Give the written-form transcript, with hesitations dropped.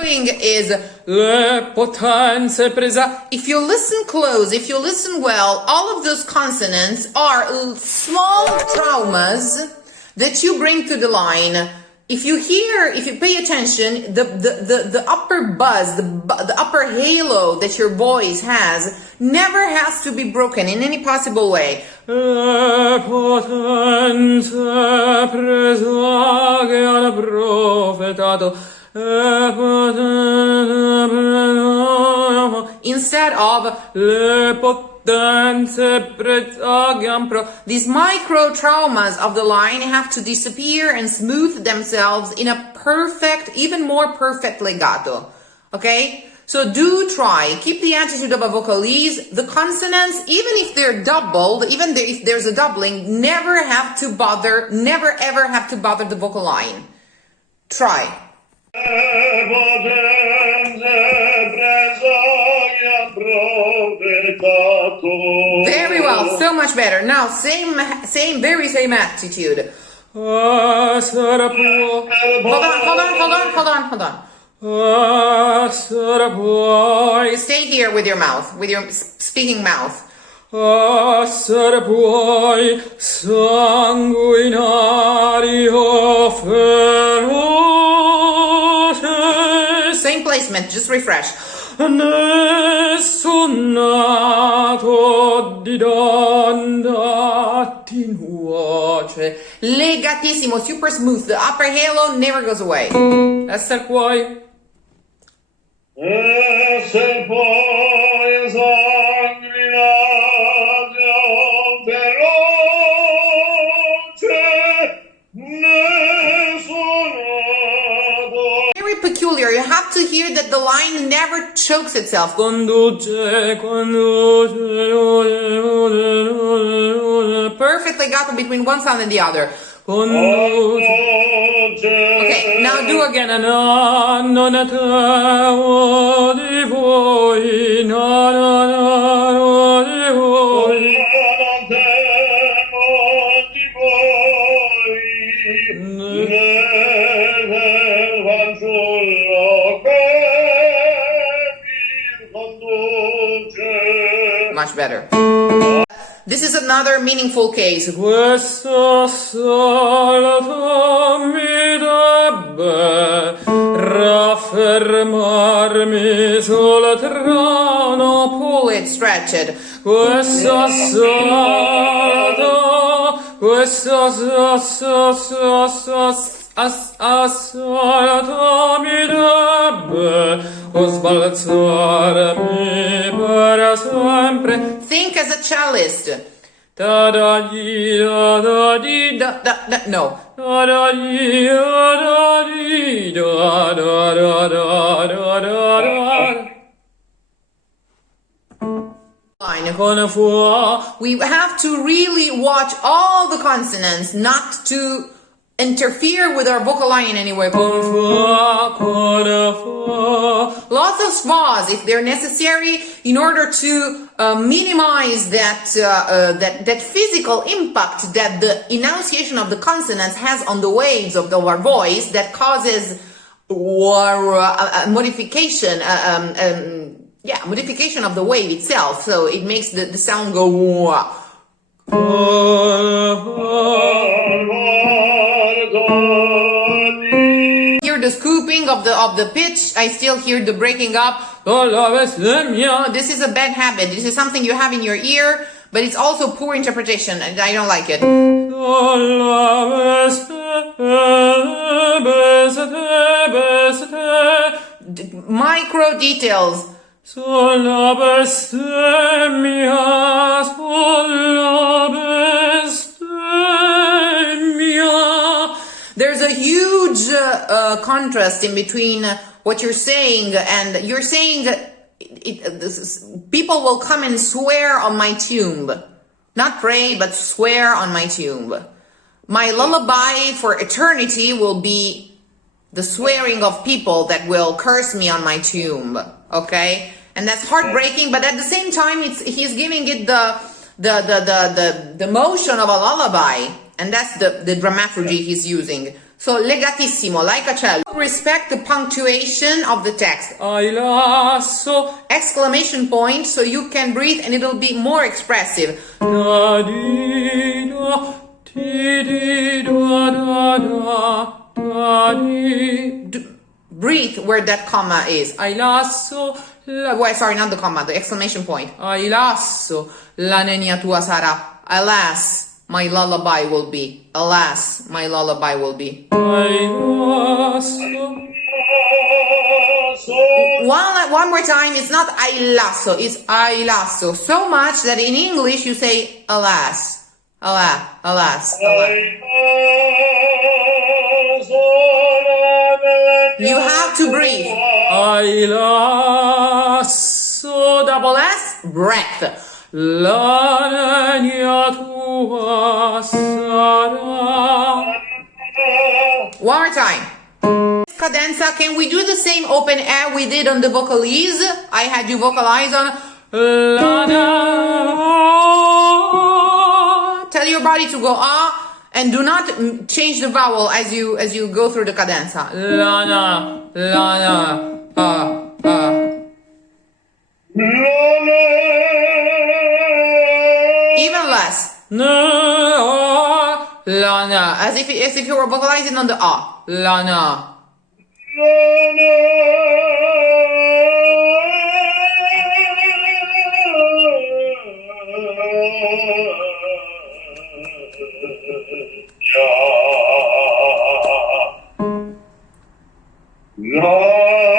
doing is le potenze presa. If you listen close, if you listen well, all of those consonants are small traumas that you bring to the line. If you pay attention, the upper buzz, the upper halo that your voice has never has to be broken in any possible way. Instead of these micro traumas of the line have to disappear and smooth themselves in a perfect, even more perfect legato. Okay? So do try. Keep the attitude of a vocalese. The consonants, even if they're doubled, even if there's a doubling, never ever have to bother the vocal line. Try. Very well, so much better. Now, very same attitude. Hold on. Stay here with your mouth, with your speaking mouth. Same placement, just refresh. Legatissimo, super smooth. The upper halo never goes away. Essere puoi. Essere puoi sanguinaggio feroce nessuno. Very peculiar. You have to hear that the line never chokes itself. Perfect legato between one sound and the other. Okay, now do again. Much better. This is another meaningful case. Questo solito mi debbe raffermarmi sul trono. Pull it, stretch it. Questo solito mi debbe sbalzarmi per sempre. Think as a cellist. Da da dee da da dee da da da. No. Da da dee da dee da da da da da da. We have to really watch all the consonants, not to interfere with our vocal line in any way. Lots of schwas if they're necessary in order to minimize that physical impact that the enunciation of the consonants has on the waves of our voice that causes modification of the wave itself. So it makes the sound go. Hear the scooping of the pitch. I still hear the breaking up. This is a bad habit. This is something you have in your ear, but it's also poor interpretation, and I don't like it. Micro details. There's a huge contrast in between what you're saying, and you're saying people will come and swear on my tomb. Not pray, but swear on my tomb. My lullaby for eternity will be the swearing of people that will curse me on my tomb. Okay? And that's heartbreaking, but at the same time, he's giving it the motion of a lullaby. And that's the dramaturgy he's using. So legatissimo, like a cello. Respect the punctuation of the text. Ai lasso, Exclamation point, so you can breathe and it'll be more expressive. da di da, ti di da da da, da di. Breathe where that comma is. Ai lasso, Well, sorry, not the comma, the exclamation point. ai lasso, La nenia tua Sara. Alas, my lullaby will be. Alas, my lullaby will be. ai lasso. One more time, it's not I lasso, it's I lasso. So much that in English you say alas, alas, alas, alas. You have to breathe. Ai lasso, Double S, breath. la nenia tua Sara. One more time. Cadenza, can we do the same open air we did on the vocalize? I had you vocalize on La na. tell your body to go ah and do not change the vowel as you go through the cadenza. Lana, Even less. no, Lana, as if you were vocalizing on the ah. Lana. La